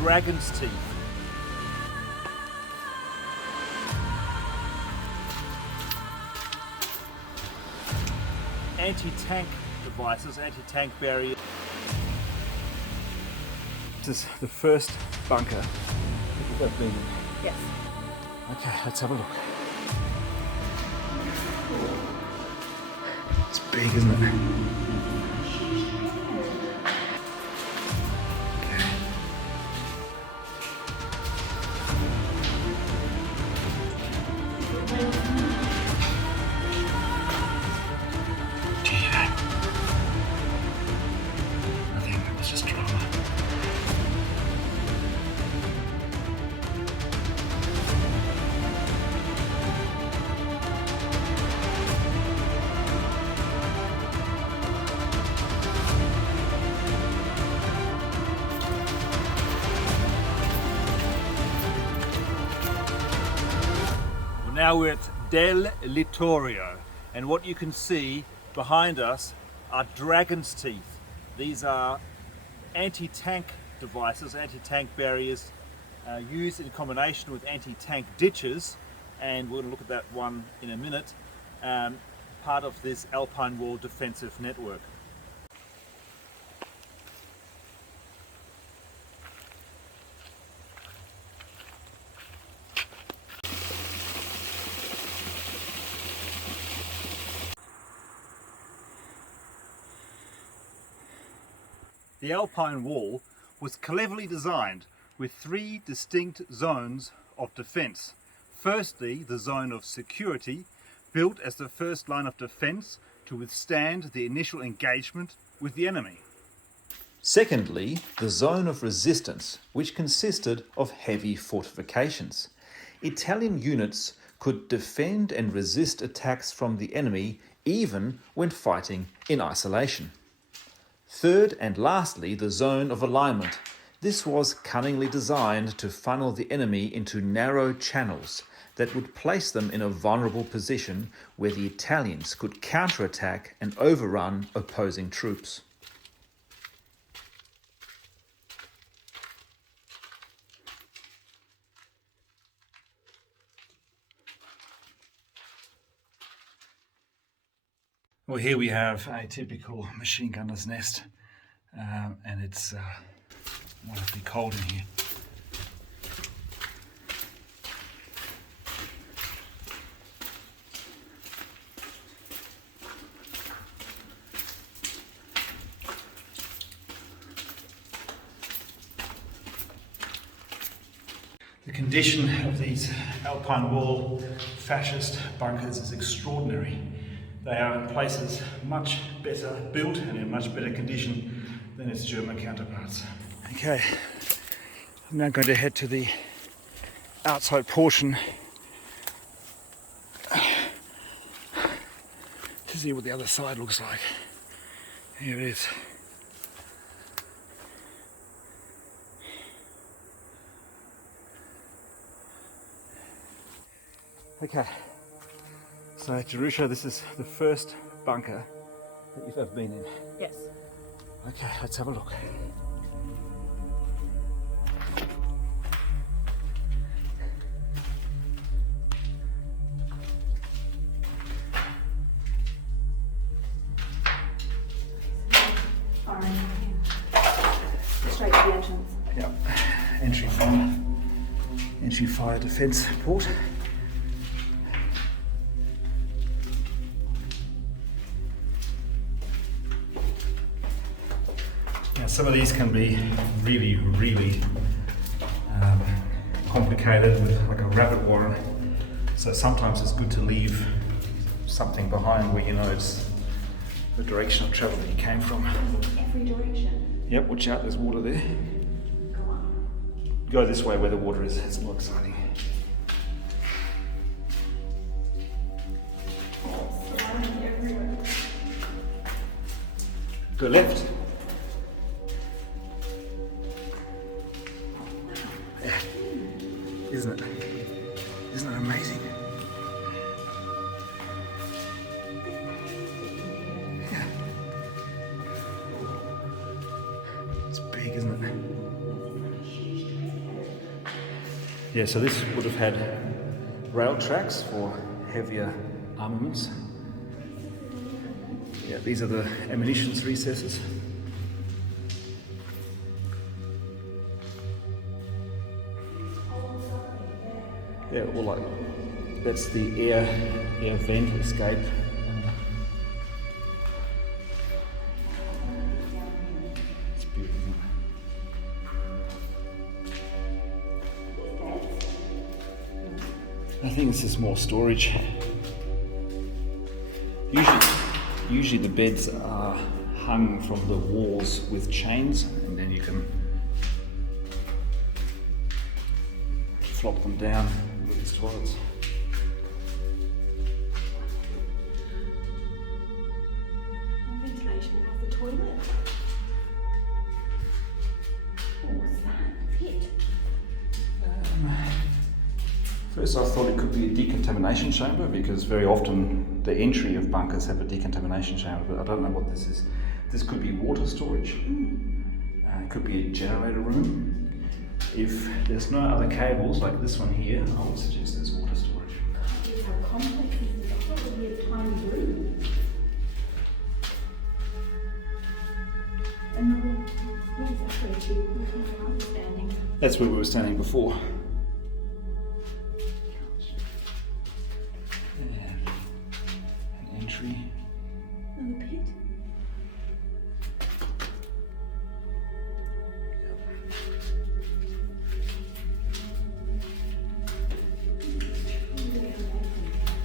dragon's teeth. Anti-tank devices, anti-tank barriers. This is the first bunker that we've ever been in. Yes. Okay, let's have a look. It's big, isn't it? Now we're at Del Littorio, and what you can see behind us are dragon's teeth. These are anti-tank devices, anti-tank barriers used in combination with anti-tank ditches, and we're going to look at that one in a minute, part of this Alpine wall defensive network. The Alpine wall was cleverly designed with three distinct zones of defence. Firstly, the zone of security, built as the first line of defence to withstand the initial engagement with the enemy. Secondly, the zone of resistance, which consisted of heavy fortifications. Italian units could defend and resist attacks from the enemy even when fighting in isolation. Third and lastly, the zone of alignment. This was cunningly designed to funnel the enemy into narrow channels that would place them in a vulnerable position where the Italians could counterattack and overrun opposing troops. Well, here we have a typical machine gunner's nest, and it's wonderfully cold in here. The condition of these Alpine wall fascist bunkers is extraordinary. They are in places much better built and in much better condition than its German counterparts. Okay, I'm now going to head to the outside portion to see what the other side looks like. Here it is. Okay. So Jerushah, this is the first bunker that you've ever been in. Yes. Okay, let's have a look. Straight to the entrance. Yep. Entry fire defence port. Some of these can be really complicated with like a rabbit warren. So sometimes it's good to leave something behind where you know it's the direction of travel that you came from. Every direction. Yep, watch out, there's water there. Go on. Go this way where the water is, it's more exciting. Everywhere. Go left. Isn't it? Isn't it amazing? Yeah. It's big, isn't it? Yeah, so this would have had rail tracks for heavier armaments. Yeah, these are the ammunition recesses. Yeah, or like that's the air vent escape. It's beautiful. I think this is more storage. Usually the beds are hung from the walls with chains, and then you can flop them down with these toilets. Ventilation above the toilet. What's that? Pit. First I thought it could be a decontamination chamber, because very often the entry of bunkers have a decontamination chamber, but I don't know what this is. This could be water storage. It could be a generator room. If there's no other cables like this one here, I would suggest there's water storage. It's how complex this is. I thought it would be a tiny room. Another. What is that for? Looking standing. That's where we were standing before. An entry. Another pit.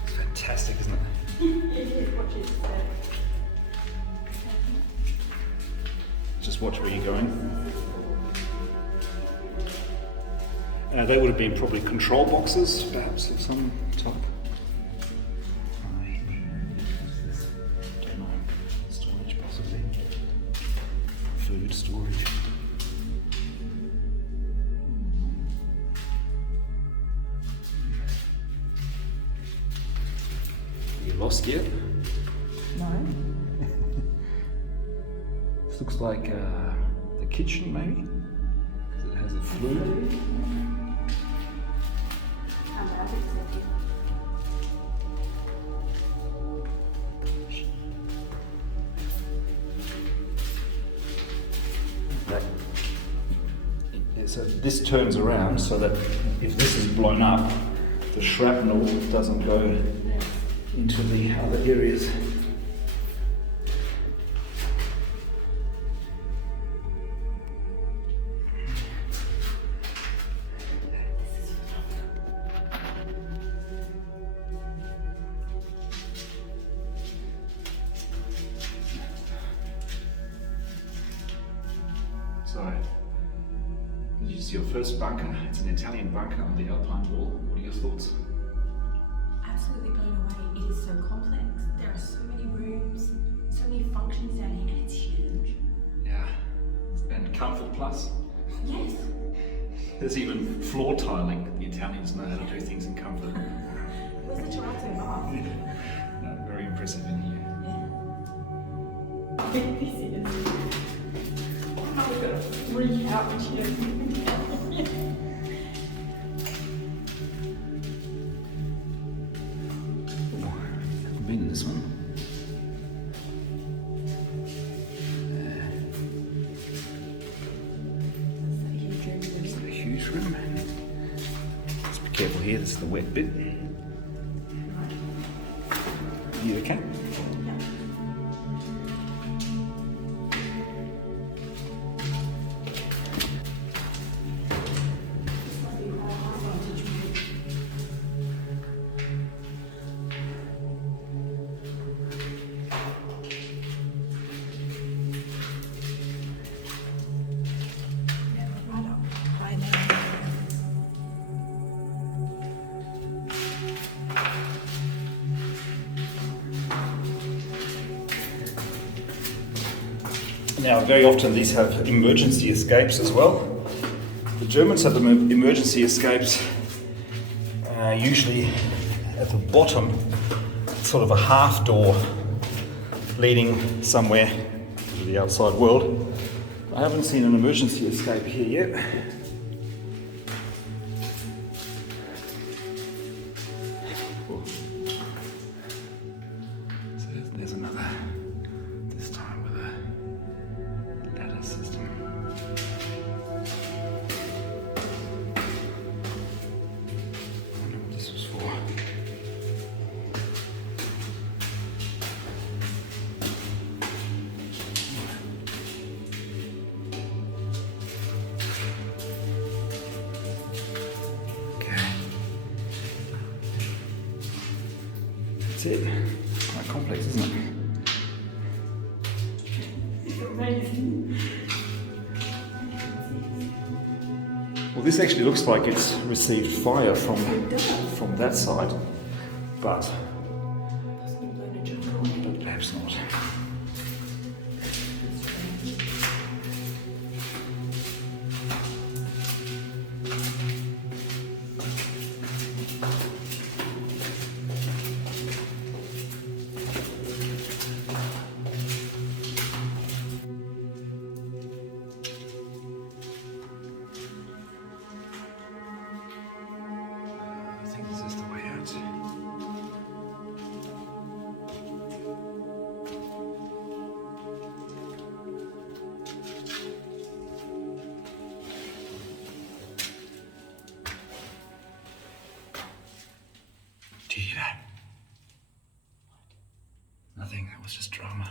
It's fantastic, isn't it? It is. Watch it. Just watch where you're going. They would have been probably control boxes, perhaps, of some type. Don't know. Storage, possibly. Food storage. You lost yet? No. This looks like the kitchen, maybe, because it has a flue. So this turns around so that if this is blown up, the shrapnel doesn't go into the other areas. So, this is your first bunker. It's an Italian bunker on the Alpine wall. What are your thoughts? Absolutely blown away. It is so complex. There are so many rooms, so many functions down here, and it's huge. Yeah, and comfort plus. Yes. There's even floor tiling. The Italians know how to do things in comfort. Where's the terrazzo bath? No, very impressive in here. Yeah. This is. I'm probably gonna freak out when she doesn't. Haven't been in this one. It's a huge room. Just be careful here, this is the wet bit. You okay? Now, very often these have emergency escapes as well. The Germans have the emergency escapes usually at the bottom, sort of a half door leading somewhere to the outside world. I haven't seen an emergency escape here yet. That's it. Quite complex, isn't it? It's amazing. Well, this actually looks like it's received fire from It does. that side, but Possibly blown a chunk away. perhaps not. I think this is the way out. Do you hear that? Nothing, that was just drama.